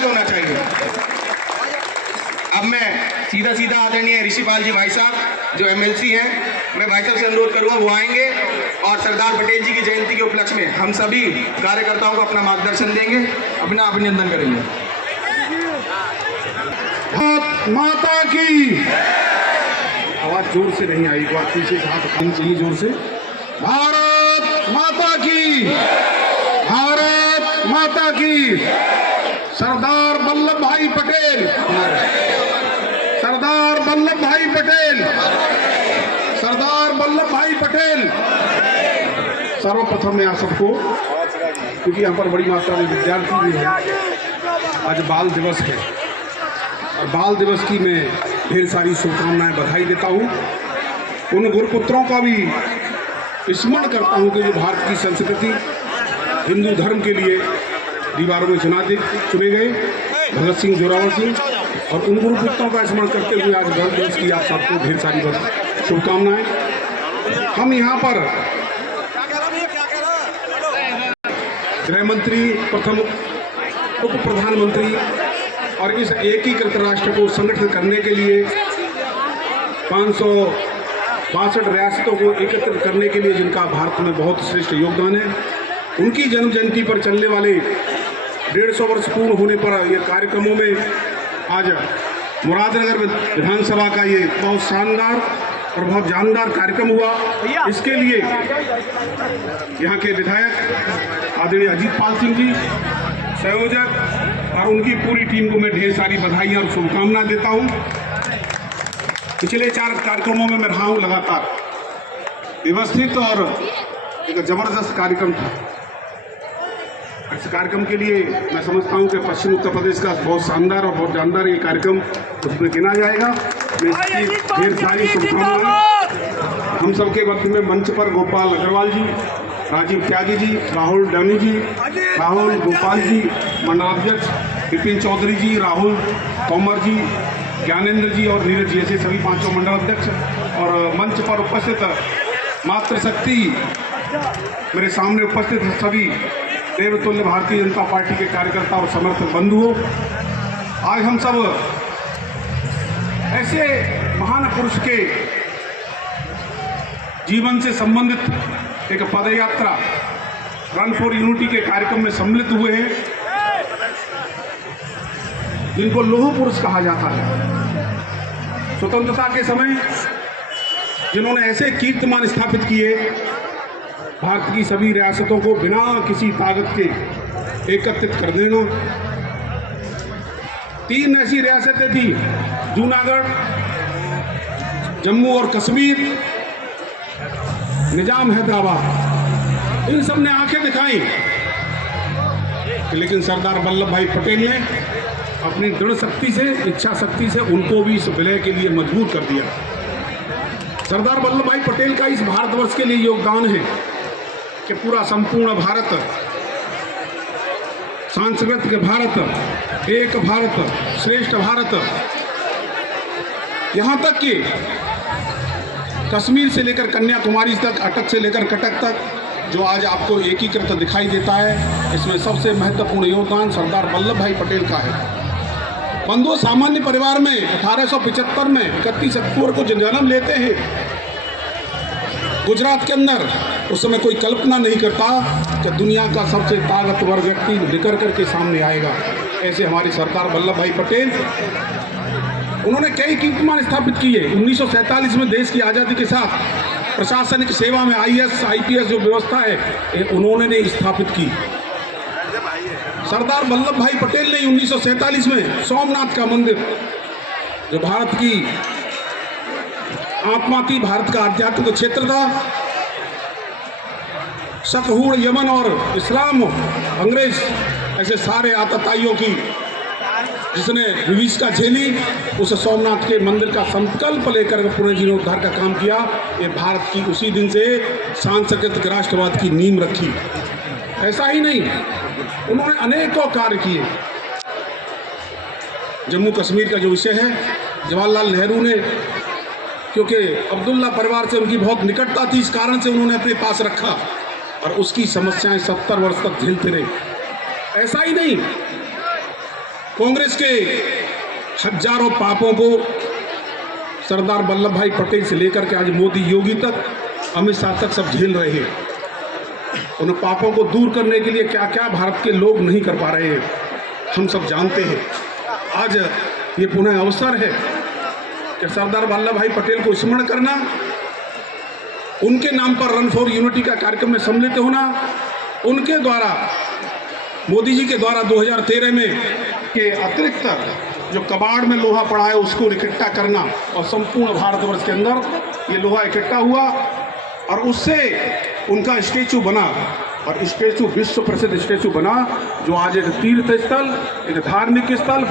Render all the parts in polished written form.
स्वागत होना चाहिए। अब मैं सीधा आदरणीय ऋषिपाल जी भाई साहब जो एमएलसी हैं, मैं भाई साहब से अनुरोध करूंगा वो आएंगे और सरदार पटेल जी की जयंती के उपलक्ष्य में हम सभी कार्यकर्ताओं को अपना मार्गदर्शन देंगे, अपना अभिनंदन करेंगे। माता की आवाज जोर से नहीं आई, एक बार पीछे से हाथ उठानी चाहिए जोर से। भारत माता की, भारत माता की। सरदार वल्लभ भाई पटेल, सरदार वल्लभ भाई पटेल, सरदार वल्लभ भाई पटेल। सर्वप्रथम मैं आप सबको, क्योंकि यहाँ पर बड़ी मात्रा में विद्यार्थी भी है, आज बाल दिवस है और बाल दिवस की मैं ढेर सारी शुभकामनाएं बधाई देता हूँ। उन गुरुपुत्रों का भी स्मरण करता हूँ कि जो भारत की संस्कृति हिंदू धर्म के लिए दीवारों में चुने गए, भगत सिंह, जोरावर सिंह, और उन गुरुपुत्रों का स्मरण करते हुए आज बाल दिवस की आप सबको ढेर सारी शुभकामनाएं। हम यहाँ पर गृह मंत्री, प्रथम उप प्रधानमंत्री और इस एकीकृत राष्ट्र को संगठित करने के लिए 562 रियासतों को एकत्रित करने के लिए जिनका भारत में बहुत श्रेष्ठ योगदान है, उनकी जन्म जयंती पर चलने वाले 150 वर्ष पूर्ण होने पर ये कार्यक्रमों में आज मुरादनगर विधानसभा का ये बहुत शानदार और बहुत जानदार कार्यक्रम हुआ। इसके लिए यहाँ के विधायक आदरणीय अजीत पाल सिंह जी, संयोजक और उनकी पूरी टीम को मैं ढेर सारी बधाइयाँ और शुभकामनाएं देता हूँ। पिछले 4 कार्यक्रमों में मैं रहा हूँ लगातार, व्यवस्थित और एक जबरदस्त कार्यक्रम था। इस कार्यक्रम के लिए मैं समझता हूँ कि पश्चिम उत्तर प्रदेश का बहुत शानदार और बहुत जानदार ये कार्यक्रम उसमें गिना जाएगा। मैं इसकी ढेर सारी शुभकामनाएं हम सबके वक्त में मंच पर गोपाल अग्रवाल जी, राजीव त्यागी जी, राहुल डनी जी, राहुल गोपाल जी मंडलाध्यक्ष, विपिन चौधरी जी, राहुल तोमर जी, ज्ञानेंद्र जी और नीरज जी, ऐसे सभी 5 मंडलाध्यक्ष और मंच पर उपस्थित मातृशक्ति, मेरे सामने उपस्थित सभी देवतुल्य भारतीय जनता पार्टी के कार्यकर्ता और समर्थक बंधुओं, आज हम सब ऐसे महान पुरुष के जीवन से संबंधित एक पदयात्रा रन फॉर यूनिटी के कार्यक्रम में सम्मिलित हुए हैं, जिनको लौह पुरुष कहा जाता है। स्वतंत्रता के समय जिन्होंने ऐसे कीर्तिमान स्थापित किए, भारत की सभी रियासतों को बिना किसी ताकत के एकत्रित कर देना। 3 ऐसी रियासतें थी, जूनागढ़, जम्मू और कश्मीर, निजाम हैदराबाद, इन सब ने आंखें दिखाई, लेकिन सरदार वल्लभ भाई पटेल ने अपनी दृढ़ शक्ति से, इच्छा शक्ति से उनको भी इस विलय के लिए मजबूर कर दिया। सरदार वल्लभ भाई पटेल का इस भारतवर्ष के लिए योगदान है कि पूरा संपूर्ण भारत, सांस्कृतिक भारत, एक भारत, श्रेष्ठ भारत, यहाँ तक कि कश्मीर से लेकर कन्याकुमारी तक, अटक से लेकर कटक तक जो आज आपको एकीकृत दिखाई देता है, इसमें सबसे महत्वपूर्ण योगदान सरदार वल्लभ भाई पटेल का है। बंधुओं, सामान्य परिवार में 1875 में 31 अक्टूबर को जन्म लेते हैं गुजरात के अंदर, उस समय कोई कल्पना नहीं करता कि दुनिया का सबसे ताकतवर व्यक्ति निकल करके सामने आएगा। ऐसे हमारे सरदार वल्लभ भाई पटेल, उन्होंने कई कीर्तिमान स्थापित किए। 1947 में देश की आज़ादी के साथ प्रशासनिक सेवा में IAS, IPS जो व्यवस्था है, उन्होंने स्थापित की। सरदार वल्लभ भाई पटेल ने 1947 में सोमनाथ का मंदिर, जो भारत की आत्मा थी, भारत का आध्यात्मिक क्षेत्र था, शकहूड़, यमन और इस्लाम, अंग्रेज, ऐसे सारे आतताइयों की जिसने विभीषिका झेली, उस सोमनाथ के मंदिर का संकल्प लेकर पुनर्जीर्णोद्धार का काम किया। ये भारत की उसी दिन से सांस्कृतिक राष्ट्रवाद की नींव रखी। ऐसा ही नहीं, उन्होंने अनेकों कार्य किए। जम्मू कश्मीर का जो विषय है, जवाहरलाल नेहरू ने, क्योंकि अब्दुल्ला परिवार से उनकी बहुत निकटता थी, इस कारण से उन्होंने अपने पास रखा और उसकी समस्याएं 70 वर्ष तक झेलते रहे। ऐसा ही नहीं, कांग्रेस के हजारों पापों को सरदार वल्लभ भाई पटेल से लेकर के आज मोदी योगी तक, अमित शाह तक सब झेल रहे हैं। उन पापों को दूर करने के लिए क्या क्या भारत के लोग नहीं कर पा रहे हैं, हम सब जानते हैं। आज ये पुनः अवसर है कि सरदार वल्लभ भाई पटेल को स्मरण करना, उनके नाम पर रन फॉर यूनिटी का कार्यक्रम में सम्मिलित होना, उनके द्वारा, मोदी जी के द्वारा 2013 में के अतिरिक्त जो कबाड़ में लोहा पड़ा है उसको इकट्ठा करना, और संपूर्ण भारतवर्ष के अंदर ये लोहा इकट्ठा हुआ और उससे उनका स्टेचू बना, और स्टेचू विश्व प्रसिद्ध स्टेचू बना, जो आज एक तीर्थ स्थल, एक धार्मिक स्थल,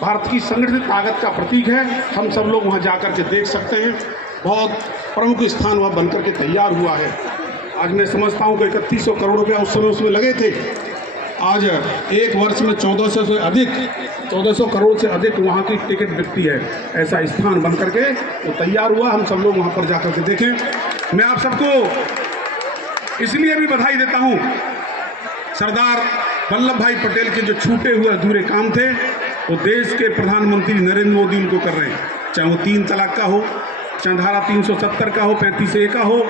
भारत की संगठित ताकत का प्रतीक है। हम सब लोग वहाँ जाकर के देख सकते हैं। बहुत प्रमुख स्थान वहाँ बनकर के तैयार हुआ है। आज मैं समझता हूँ कि 3100 करोड़ रुपया उस समय उसमें लगे थे। आज एक वर्ष में 1400 करोड़ से अधिक वहाँ की टिकट बिकती है। ऐसा स्थान बन करके वो तैयार हुआ। हम सब लोग वहाँ पर जाकर के देखें। मैं आप सबको इसलिए भी बधाई देता हूँ, सरदार वल्लभ भाई पटेल के जो छूटे हुए अधूरे काम थे वो देश के प्रधानमंत्री नरेंद्र मोदी उनको कर रहे हैं। चाहे वो 3 तलाक का हो, चाहे धारा 370 का हो, 35A का हो,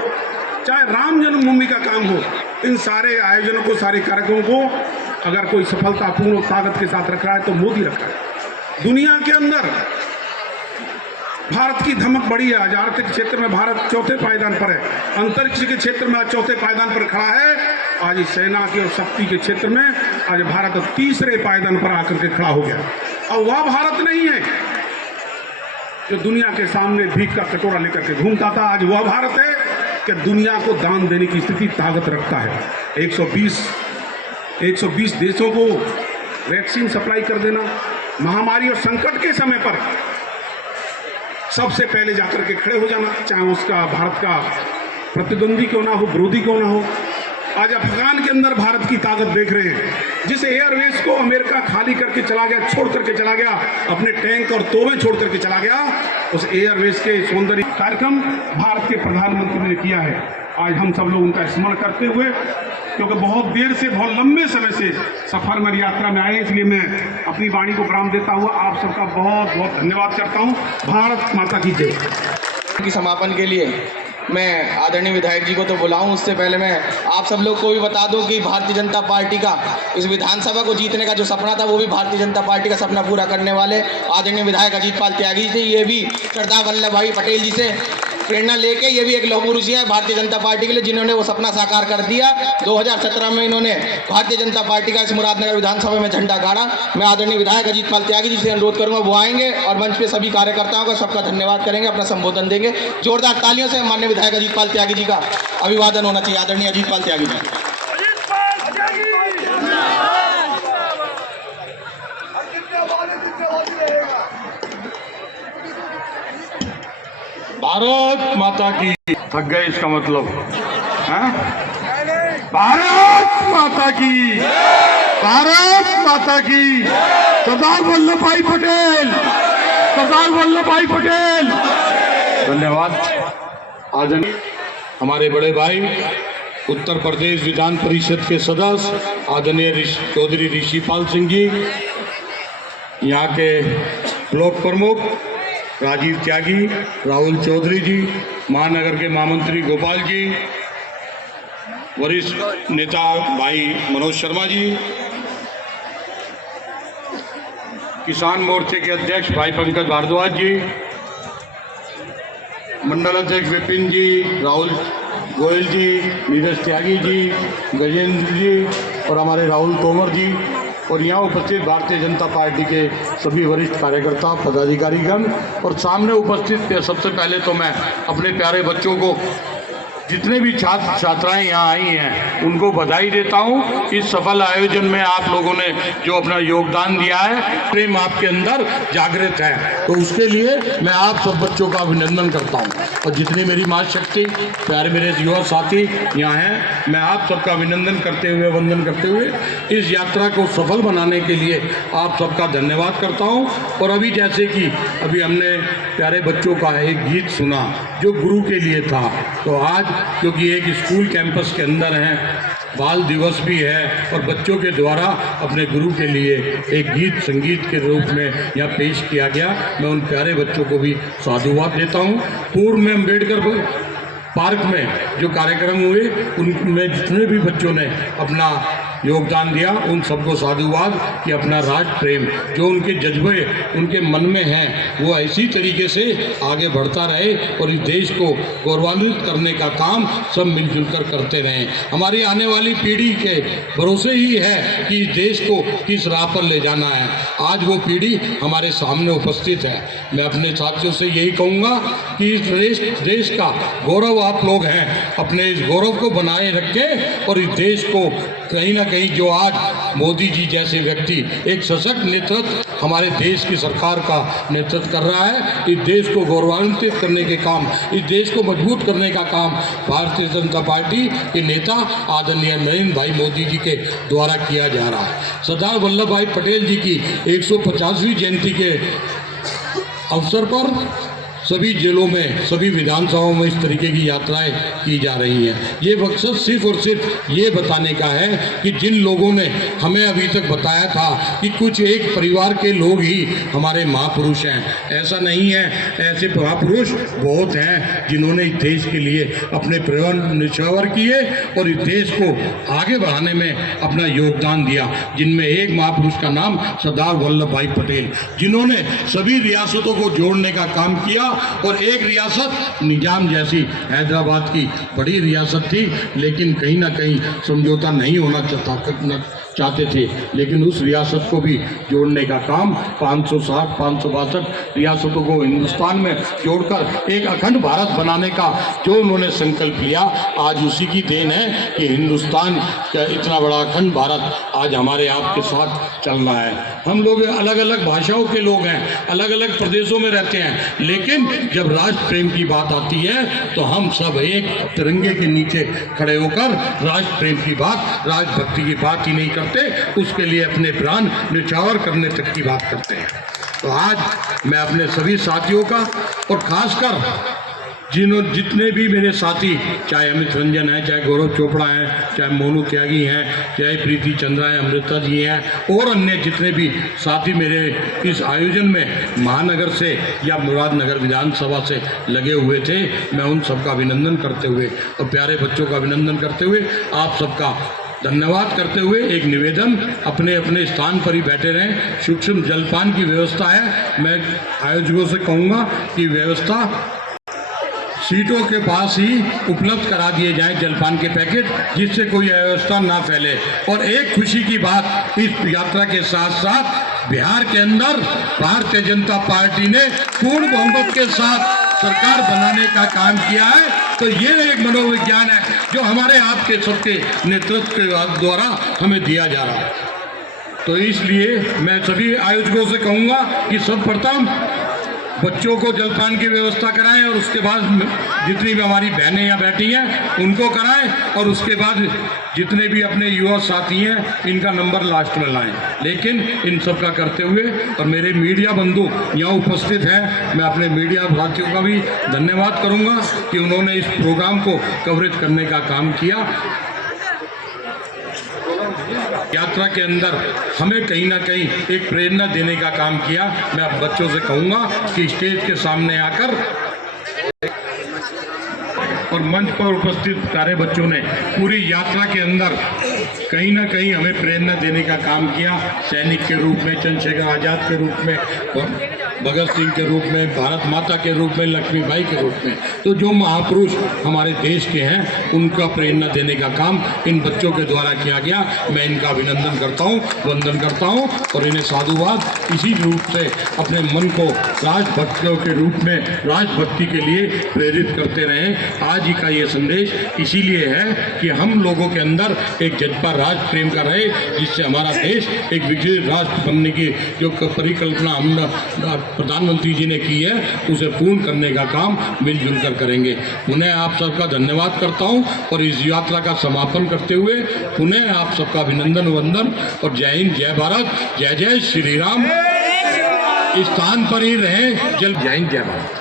चाहे राम जन्मभूमि का काम हो, इन सारे आयोजनों को, सारे कार्यक्रमों को अगर कोई सफलतापूर्ण ताकत के साथ रख रहा है तो मोदी रख रहा है। दुनिया के अंदर भारत की धमक बढ़ी है। आज आर्थिक क्षेत्र में भारत चौथे पायदान पर है, अंतरिक्ष के क्षेत्र में आज चौथे पायदान पर खड़ा है। आज सेना के और शक्ति के क्षेत्र में आज भारत तीसरे पायदान पर आकर के खड़ा हो गया। अब वह भारत नहीं है जो दुनिया के सामने भीख का कटोरा लेकर के घूमता था। आज वह भारत है कि दुनिया को दान देने की स्थिति ताकत रखता है। 120 देशों को वैक्सीन सप्लाई कर देना, महामारी और संकट के समय पर सबसे पहले जाकर के खड़े हो जाना, चाहे उसका भारत का प्रतिद्वंदी क्यों ना हो, विरोधी क्यों ना हो। आज अफगान के अंदर भारत की ताकत देख रहे हैं। जिस एयरवेज को अमेरिका खाली करके चला गया, छोड़ करके चला गया, अपने टैंक और तोपें छोड़ करके चला गया, उस एयरवेज के सौंदर्य कार्यक्रम भारत के प्रधानमंत्री ने किया है। आज हम सब लोग उनका स्मरण करते हुए, क्योंकि बहुत देर से, बहुत लंबे समय से सफर में यात्रा में आए, इसलिए मैं अपनी वाणी को विराम देता हुआ आप सबका बहुत बहुत धन्यवाद करता हूँ। भारत माता की जय। की समापन के लिए मैं आदरणीय विधायक जी को तो बुलाऊं, उससे पहले मैं आप सब लोग को भी बता दूं कि भारतीय जनता पार्टी का इस विधानसभा को जीतने का जो सपना था वो भी भारतीय जनता पार्टी का सपना पूरा करने वाले आदरणीय विधायक अजीत पाल त्यागी जी, ये भी सरदार वल्लभ भाई पटेल जी से प्रेरणा लेके ये भी एक लौह पुरुष है भारतीय जनता पार्टी के लिए, जिन्होंने वो सपना साकार कर दिया। 2017 में इन्होंने भारतीय जनता पार्टी का इस मुरादनगर विधानसभा में झंडा गाड़ा। मैं आदरणीय विधायक अजीत पाल त्यागी जी से अनुरोध करूंगा, वो आएंगे और मंच पे सभी कार्यकर्ताओं का सबका धन्यवाद करेंगे, अपना संबोधन देंगे। जोरदार तालियों से माननीय विधायक अजीत पाल त्यागी जी का अभिवादन होना चाहिए। आदरणीय अजीत पाल त्यागी जी। भारत माता की, थक गए इसका मतलब, हाँ? भारत माता की, भारत माता की, सरदार वल्लभ भाई पटेल, सरदार वल्लभ भाई पटेल। धन्यवाद। आज हमारे बड़े भाई उत्तर प्रदेश विधान परिषद के सदस्य आदरणीय चौधरी ऋषिपाल सिंह जी, यहाँ के ब्लॉक प्रमुख राजीव त्यागी, राहुल चौधरी जी, महानगर के महामंत्री गोपाल जी, वरिष्ठ नेता भाई मनोज शर्मा जी, किसान मोर्चे के अध्यक्ष भाई पंकज भारद्वाज जी, मंडल अध्यक्ष विपिन जी, राहुल गोयल जी, नीरज त्यागी जी, गजेंद्र जी और हमारे राहुल तोमर जी, और यहाँ उपस्थित भारतीय जनता पार्टी के सभी वरिष्ठ कार्यकर्ता, पदाधिकारीगण, और सामने उपस्थित सबसे पहले तो मैं अपने प्यारे बच्चों को, जितने भी छात्र छात्राएं यहाँ आई हैं, उनको बधाई देता हूँ। इस सफल आयोजन में आप लोगों ने जो अपना योगदान दिया है, प्रेम आपके अंदर जागृत है, तो उसके लिए मैं आप सब बच्चों का अभिनंदन करता हूँ। और जितनी मेरी माँ शक्ति, प्यारे मेरे युवा साथी यहाँ हैं, मैं आप सबका अभिनंदन करते हुए, वंदन करते हुए इस यात्रा को सफल बनाने के लिए आप सबका धन्यवाद करता हूँ। और अभी जैसे कि अभी हमने प्यारे बच्चों का एक गीत सुना जो गुरु के लिए था, तो आज क्योंकि एक स्कूल कैंपस के अंदर हैं, बाल दिवस भी है और बच्चों के द्वारा अपने गुरु के लिए एक गीत संगीत के रूप में यहाँ पेश किया गया। मैं उन प्यारे बच्चों को भी साधुवाद देता हूँ। पूर्व में अम्बेडकर पार्क में जो कार्यक्रम हुए उनमें जितने भी बच्चों ने अपना योगदान दिया उन सबको साधुवाद कि अपना राष्ट्र प्रेम जो उनके जज्बे उनके मन में हैं वो ऐसी तरीके से आगे बढ़ता रहे और इस देश को गौरवान्वित करने का काम सब मिलजुल कर करते रहें। हमारी आने वाली पीढ़ी के भरोसे ही है कि इस देश को किस राह पर ले जाना है। आज वो पीढ़ी हमारे सामने उपस्थित है। मैं अपने साथियों से यही कहूँगा कि इस देश का गौरव आप लोग हैं। अपने इस गौरव को बनाए रखें और इस देश को कहीं ना कहीं जो आज मोदी जी जैसे व्यक्ति एक सशक्त नेतृत्व हमारे देश की सरकार का नेतृत्व कर रहा है, इस देश को गौरवान्वित करने के काम, इस देश को मजबूत करने का काम भारतीय जनता पार्टी के नेता आदरणीय नरेंद्र भाई मोदी जी के द्वारा किया जा रहा है। सरदार वल्लभ भाई पटेल जी की 150वीं जयंती के अवसर पर सभी जिलों में सभी विधानसभाओं में इस तरीके की यात्राएं की जा रही हैं। ये मकसद सिर्फ और सिर्फ ये बताने का है कि जिन लोगों ने हमें अभी तक बताया था कि कुछ एक परिवार के लोग ही हमारे महापुरुष हैं, ऐसा नहीं है। ऐसे महापुरुष बहुत हैं जिन्होंने इस देश के लिए अपने प्राण न्यौछावर किए और इस देश को आगे बढ़ाने में अपना योगदान दिया। जिनमें एक महापुरुष का नाम सरदार वल्लभ भाई पटेल, जिन्होंने सभी रियासतों को जोड़ने का काम किया और एक रियासत निजाम जैसी हैदराबाद की बड़ी रियासत थी, लेकिन कहीं ना कहीं समझौता नहीं होना चाहते थे, लेकिन उस रियासत को भी जोड़ने का काम 562 रियासतों को हिंदुस्तान में जोड़कर एक अखंड भारत बनाने का जो उन्होंने संकल्प लिया, आज उसी की देन है कि हिंदुस्तान का इतना बड़ा अखंड भारत आज हमारे आपके साथ चल रहा है। हम लोग अलग अलग भाषाओं के लोग हैं, अलग अलग प्रदेशों में रहते हैं, लेकिन जब राष्ट्र प्रेम की बात आती है तो हम सब एक तिरंगे के नीचे खड़े होकर राष्ट्र प्रेम की बात, राष्ट्रभक्ति की बात ही नहीं करते, उसके लिए अपने प्राण न्यौछावर करने तक की बात करते हैं। तो आज मैं अपने सभी साथियों का और खासकर जितने भी मेरे साथी, चाहे अमित रंजन है, चाहे गौरव चोपड़ा हैं, चाहे मोनू त्यागी हैं, चाहे प्रीति चंद्रा है, अमृता जी हैं और अन्य जितने भी साथी मेरे इस आयोजन में महानगर से या मुरादनगर विधानसभा से लगे हुए थे, मैं उन सबका अभिनंदन करते हुए और प्यारे बच्चों का अभिनंदन करते हुए आप सबका धन्यवाद करते हुए एक निवेदन, अपने अपने स्थान पर ही बैठे रहें। सूक्ष्म जलपान की व्यवस्था है। मैं आयोजकों से कहूँगा कि व्यवस्था सीटों के पास ही उपलब्ध करा दिए जाएं जलपान के पैकेट, जिससे कोई अव्यवस्था ना फैले। और एक खुशी की बात, इस यात्रा के साथ साथ बिहार के अंदर भारतीय जनता पार्टी ने पूर्ण बहुमत के साथ सरकार बनाने का काम किया है। तो ये एक मनोविज्ञान है जो हमारे आपके सबके नेतृत्व के द्वारा हमें दिया जा रहा है। तो इसलिए मैं सभी आयोजकों से कहूँगा कि सर्वप्रथम बच्चों को जलपान की व्यवस्था कराएं और उसके बाद जितनी भी हमारी बहनें यहाँ बैठी हैं उनको कराएं और उसके बाद जितने भी अपने युवा साथी हैं इनका नंबर लास्ट में लाएं। लेकिन इन सब का करते हुए और मेरे मीडिया बंधु यहाँ उपस्थित हैं, मैं अपने मीडिया साथियों का भी धन्यवाद करूँगा कि उन्होंने इस प्रोग्राम को कवरेज करने का काम किया। यात्रा के अंदर हमें कहीं ना कहीं एक प्रेरणा देने का काम किया। मैं अब बच्चों से कहूँगा कि स्टेज के सामने आकर और मंच पर उपस्थित सारे बच्चों ने पूरी यात्रा के अंदर कहीं ना कहीं हमें प्रेरणा देने का काम किया। सैनिक के रूप में, चंद्रशेखर आज़ाद के रूप में, भगत सिंह के रूप में, भारत माता के रूप में, लक्ष्मीबाई के रूप में, तो जो महापुरुष हमारे देश के हैं उनका प्रेरणा देने का काम इन बच्चों के द्वारा किया गया। मैं इनका अभिनंदन करता हूँ, वंदन करता हूँ और इन्हें साधुवाद इसी रूप से अपने मन को राष्ट्रभक्तियों के रूप में राष्ट्रभक्ति के लिए प्रेरित करते रहें। आज ही का ये संदेश इसीलिए है कि हम लोगों के अंदर एक जज्बा राष्ट्र प्रेम का रहे, जिससे हमारा देश एक विकसित राष्ट्र बनने की जो परिकल्पना हम प्रधानमंत्री जी ने की है उसे पूर्ण करने का काम मिलजुल कर करेंगे। पुनः आप सबका धन्यवाद करता हूं और इस यात्रा का समापन करते हुए पुनः आप सबका अभिनंदन वंदन और जय हिंद, जय भारत, जय जय श्री राम। इस स्थान पर ही रहे। जय हिंद, जय भारत।